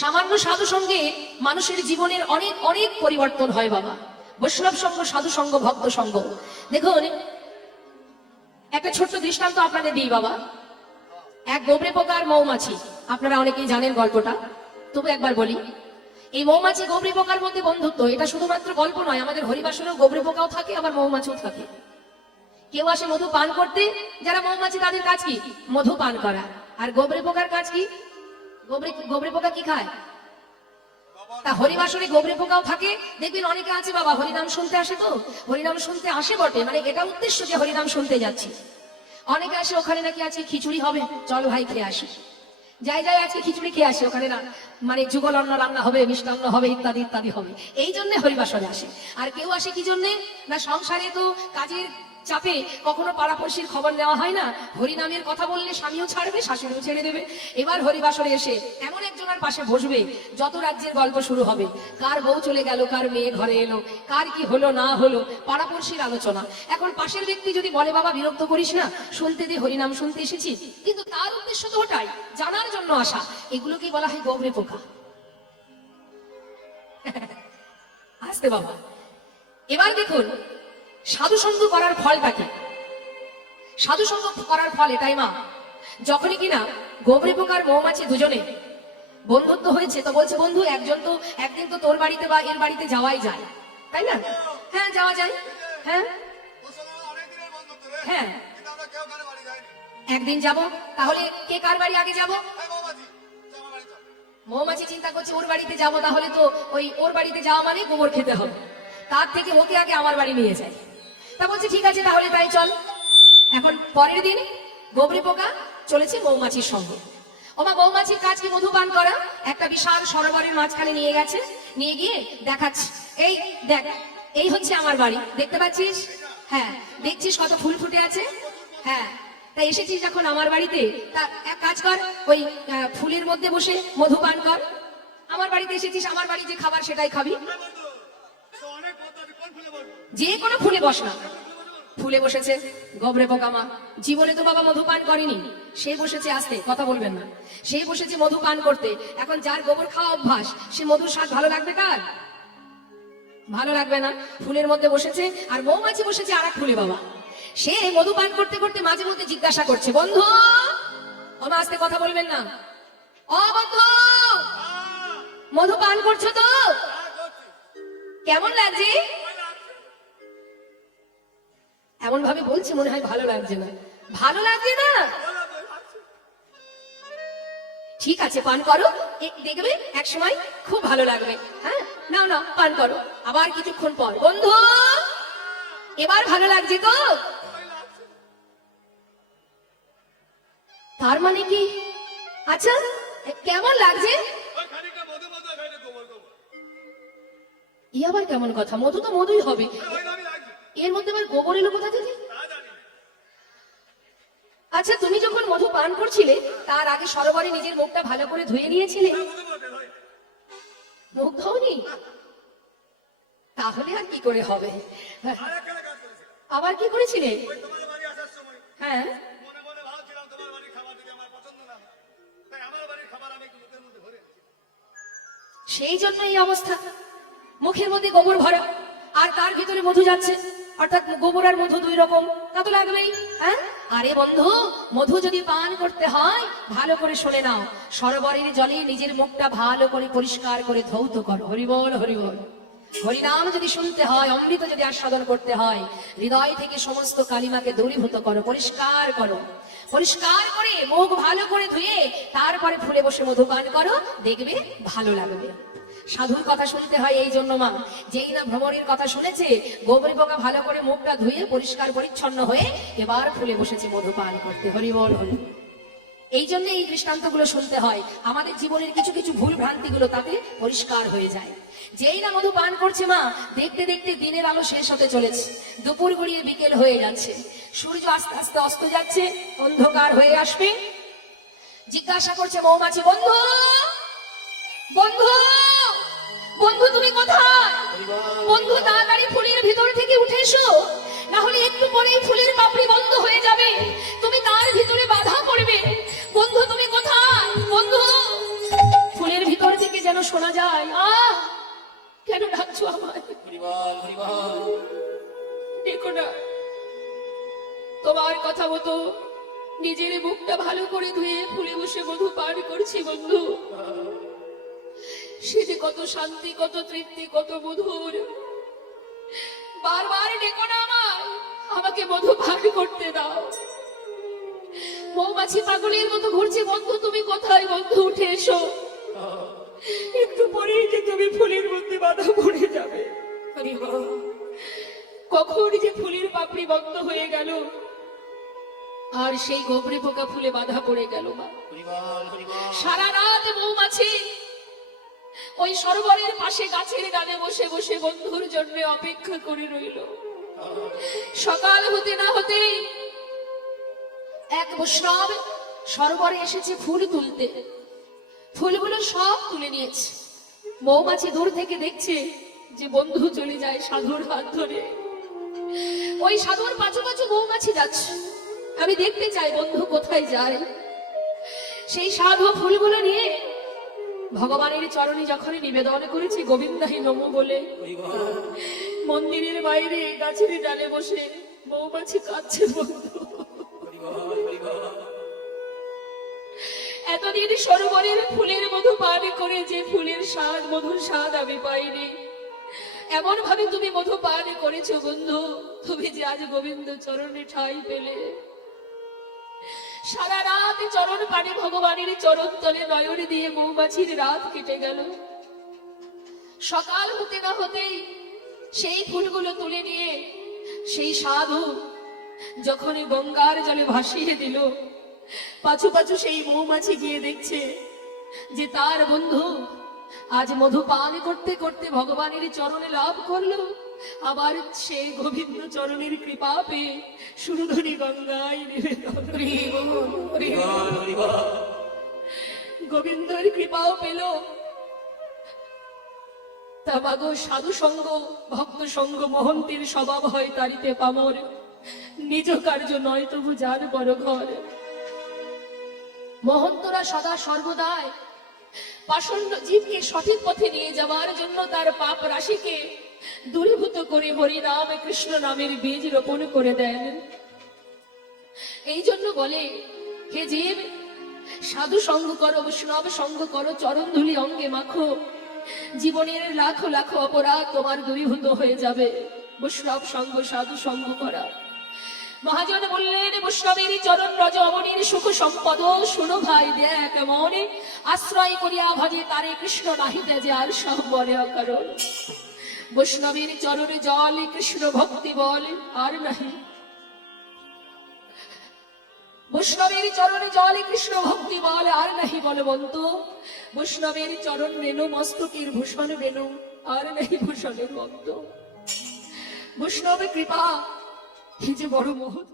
সামান্য সাধু সঙ্গে মানুষের জীবনের অনেক অনেক পরিবর্তন হয় বাবা। বৈষ্ণব সঙ্গ, সাধু সঙ্গ, ভক্ত সঙ্গ। দেখুন একটা ছোট্ট দৃষ্টান্ত আপনাদের দিই বাবা। এক গোবরে পোকা আর মৌমাছি, আপনারা অনেকেই জানেন গল্পটা, তবু একবার বলি। এই মৌমাছি গোবরে পোকার মধ্যে বন্ধুত্ব, এটা শুধুমাত্র গল্প নয়, আমাদের হরিবাসরেও গোবরে পোকাও থাকে, আবার মৌমাছিও থাকে। কেউ আসে মধু পান করতে, যারা মৌমাছি তাদের কাজ কি? মধু পান করা। আর গোবরে পোকার কাজ কি? গোবরে পোকা কি খায়? তা হরিবাসরে গোবরে পোকাও থাকে। দেখবেন অনেকে আছে বাবা হরিনাম শুনতে আসে, তো হরিনাম শুনতে আসে বটে, মানে এটা উদ্দেশ্য যে হরিনাম শুনতে যাচ্ছি। অনেকে আসে ওখানে নাকি আজকে খিচুড়ি হবে, চল ভাই খেয়ে আসি। যাই যাই আজকে খিচুড়ি খেয়ে আসে, ওখানে মানে যুগল অন্ন রান্না হবে, মিষ্টান্ন হবে, ইত্যাদি ইত্যাদি হবে, এই জন্য হরিবাসরে আসে। আর কেউ আসে কি জন্যে না, সংসারে তো কাজের চাপে কখনো পাড়াপড়শির খবর নেওয়া হয় না, হরিনামের কথা বললে স্বামীও ছাড়বে, শাশুড়িও ছেড়ে দেবে। এবার হরিবাসরে এসে এমন একজনের পাশে বসবে, যত রাজ্যের গল্প শুরু হবে, কার বউ চলে গেল, কার মেয়ে ঘরে এলো, কার কি হলো না হলো, পাড়াপড়শির আলোচনা। এখন পাশের ব্যক্তি যদি বলে বাবা বিরক্ত করিস না, শুনতে দে, হরিনাম শুনতে এসেছি, কিন্তু তার উদ্দেশ্য তো ওটাই, জানার জন্য আসা। এগুলোকেই বলা হয় গোবরে পোকা। আসতে বাবা। এবার দেখুন সাধু সঙ্গ করার ফলটা কি? সাধু সঙ্গ করার ফল এটাই মা, যখনই কিনা গোবরে পোকার মৌমাছি দুজনে বন্ধুত্ব হয়েছে, তো বলছে বন্ধু একজন তো একদিন তো তোর বাড়িতে বা এর বাড়িতে যাওয়াই যায়, তাই না? হ্যাঁ যাওয়া যায়। হ্যাঁ হ্যাঁ একদিন যাব, তাহলে কে কার বাড়ি আগে যাব? মৌমাছি চিন্তা করছে ওর বাড়িতে যাব, তাহলে তো ওই ওর বাড়িতে যাওয়া মানে গোবর খেতে হবে, তার থেকে ওকে আগে আমার বাড়ি নিয়ে যায়। তা বলছে ঠিক আছে তাহলে তাই চল। এখন পরের দিন গোবরে পোকা চলেছে মৌমাছির সঙ্গে। ওমা মৌমাছির কাজ কি? মধু পান করা। একটা বিশাল সরোবরের মাঝখানে নিয়ে গেছে, নিয়ে গিয়ে দেখাচ্ছে, এই দেখ এই হচ্ছে আমার বাড়ি, দেখতে পাচ্ছিস? হ্যাঁ দেখছিস কত ফুল ফুটে আছে? হ্যাঁ তাই এসেছিস যখন আমার বাড়িতে, তা এক কাজ কর, ওই ফুলের মধ্যে বসে মধু পান কর। আমার বাড়িতে এসেছিস, আমার বাড়ি যে খাবার সেটাই খাবি। যে কোনো ফুলে বস না। ফুলে বসেছে গোবরে পোকা মা, জীবনে তো বাবা মধু পান করেনি, সে বসেছে, আসতে কথা বলবেন না, সে বসেছে মধু পান করতে। এখন যার গোবর খাওয়া অভ্যাস, সে মধুর স্বাদ ভালো লাগবে কার? ভালো লাগবে না। ফুলের মধ্যে বসেছে, আর মৌমাছি বসেছে আর এক ফুলে বাবা। সে মধু পান করতে করতে মাঝে মধ্যে জিজ্ঞাসা করছে, বন্ধু ওমা আসতে কথা বলবেন না, ও বন্ধু মধু পান করছো তো? কেমন লাগছে? এমন ভাবে বলছে মনে হয় ভালো লাগছে না। ভালো লাগছে না? ঠিক আছে পান করো, দেখবে এক সময় খুব ভালো লাগবে। হ্যাঁ নাও নাও পান করো। আবার কিছুক্ষণ পর, বন্ধু এবার ভালো লাগছে তো? তার মানে কি? আচ্ছা কেমন লাগছে? ই আবার কেমন কথা? মধু তো মধুই হবে, এর মধ্যে আবার গোবর এলো কোথা থেকে? আচ্ছা তুমি যখন মধু পান করছিলে, তার আগে সরোবরে নিজের মুখটা ভালো করে ধুয়ে নিয়েছিলে? মুখ ধোনি? তাহলে আর কি করে হবে? আবার কি করেছিলে? হ্যাঁ সেই জন্য এই অবস্থা, মুখের মধ্যে গোবর ভরা আর তার ভিতরে মধু যাচ্ছে, অর্থাৎ গোবর আর মধু দুই রকম, তা তো লাগবেই। হ্যাঁ আরে বন্ধু মধু যদি পান করতে হয় ভালো করে শুনে নাও, সরোবরের জলে নিজের মুখটা ভালো করে পরিষ্কার করে ধৌত করো। হরিবল হরিবল। হরিনাম যদি শুনতে হয়, অমৃত যদি আস্বাদন করতে হয়, হৃদয় থেকে সমস্ত কালিমাকে দূরীভূত করো, পরিষ্কার করো। পরিষ্কার করে মুখ ভালো করে ধুয়ে তারপরে ফুলে বসে মধু পান করো, দেখবে ভালো লাগবে। সাধুর কথা শুনতে হয় এই জন্য মা, যেই না ভ্রমণের কথা শুনেছে, গোবরে পোকা ভালো করে মুখটা ধুয়ে পরিষ্কার পরিচ্ছন্ন হয়ে এবার ফুলে বসেছে মধু পান করতে। হরি বল হরি। এই জন্য এই দৃষ্টান্তগুলো শুনতে হয়, আমাদের জীবনের কিছু কিছু ভুল ভ্রান্তিগুলো তাতে পরিষ্কার হয়ে যায়। যেই না মধু পান করছে মা, দেখতে দেখতে দিনের আলো শেষ হতে চলেছে, দুপুর গড়িয়ে বিকেল হয়ে যাচ্ছে, সূর্য আস্তে আস্তে অস্ত যাচ্ছে, অন্ধকার হয়ে আসবে। জিজ্ঞাসা করছে মৌমাছি, বন্ধু বন্ধু বন্ধু তুমি কোথায়? বন্ধু তাড়াতাড়ি ফুলের ভিতর থেকে উঠে এসো, না হলে একটু পরেই ফুলের পাপড়ি বন্ধ হয়ে যাবে, তুমি তার ভিতরে বাধা পড়বে। বন্ধু তুমি কোথায়? বন্ধু ফুলের ভিতর থেকে শোনা যায়, কেন ডাকছো আমায়? দেখো না, তোমার কথা মতো নিজের মুখটা ভালো করে ধুয়ে ফুলে বসে মধু পান করছি বন্ধু। সে যে কত শান্তি, কত তৃপ্তি, কত মধুর। বারবার ডেকো না আমায়, আমাকে মধু পান করতে দাও। মৌমাছি পাগলের মতো ঘুরছে, বন্ধু তুমি কোথায়? বন্ধু উঠে এসো, একটু পরেই যে তুমি ফুলের মধ্যে বাধা পড়ে যাবে। কখন যে ফুলের পাপড়ি বন্ধ হয়ে গেল, আর সেই গোবরে পোকা ফুলে বাধা পড়ে গেল। মা, সারা রাত মৌমাছি ওই সরোবরের পাশে গাছের ডালে বসে বসে বন্ধুর জন্য অপেক্ষা করে রইল। সকাল হতে না হতেই এক বৈষ্ণব সরোবরে এসেছে ফুল তুলতে। ফুলগুলো সব তুলে নিয়েছে। মৌমাছি দূর থেকে দেখছে যে বন্ধু চলে যায় সাধুর হাত ধরে। ওই সাধুর পাঁচু পাঁচু মৌমাছি যাচ্ছে। আমি দেখতে চাই বন্ধু কোথায় যায়। সেই সাধু ফুলগুলো নিয়ে ভগবানের চরণে যখন নিবেদন করেছে গোবিন্দাই নমো বলে, মন্দিরের বাইরে গাছের ডালে বসে মৌমাছি কাঁদছে। বন্ধু, এতদিন সরোবরের ফুলের মধু পান করে যে ফুলের স্বাদ, মধুর স্বাদ আমি পাইনি, এমন ভাবে তুমি মধু পান করেছো বন্ধু। তুমি যে আজ গোবিন্দ চরণে ঠাঁই পেলে, সারা রাত চরণ পানে ভগবানের চরণ তলে নয়ন দিয়ে মৌমাছির রাত কেটে গেল। সকাল হতে না হতেই সেই ফুলগুলো তুলে নিয়ে সেই সাধু যখন গঙ্গার জলে ভাসিয়ে দিল, পাছু পাছু সেই মৌমাছি গিয়ে দেখছে যে তার বন্ধু আজ মধু পান করতে করতে ভগবানের চরণে লাভ করলো। আবার সে গোবিন্দ চরণের কৃপা পেয়ে সুরধনী গঙ্গায় নিবেদন। গোবিন্দের কৃপাও পেল। তা মাগো, সাধু সঙ্গ, ভক্ত সঙ্গ মহন্তের স্বভাব হয় তারিতে পামর, নিজ কার্য নয় তবু যার বড় ঘর। মহন্তরা সদা সর্বদাই পাষণ্ড জীবকে সঠিক পথে নিয়ে যাওয়ার জন্য তার পাপ রাশিকে দূরীভূত করে হরি নাম কৃষ্ণ নামের বীজ রোপণ করে দেন। এই জন্য বলে, হে জীব, সাধু সঙ্গ করো, বৈষ্ণব সঙ্গ করো, চরণ ধুলি অঙ্গে মাখো, জীবনের লাখো লাখো অপরাধ তোমার দূরীভূত হয়ে যাবে। বৈষ্ণব সঙ্গ, সাধু সঙ্গ করা। মহাজন বললেন, বৈষ্ণবের চরণ রজ অমনির সুখ সম্পদ শুনো ভাই দেখ মনে, আশ্রয় করিয়া ভজে তারে কৃষ্ণ নাহিতে যে আর সব বলে অকারণ। বৈষ্ণবের চরণে জল কৃষ্ণ ভক্তি বল আর নাহি। বৈষ্ণবের চরণে জল কৃষ্ণ ভক্তি বল আর নাহি বলবন্ত। বৈষ্ণবের চরণ রেণু মস্তকের ভূষণ রেণু আর নাহি ভূষণের বন্ত। বৈষ্ণবের কৃপা এই যে বড় মহৎ।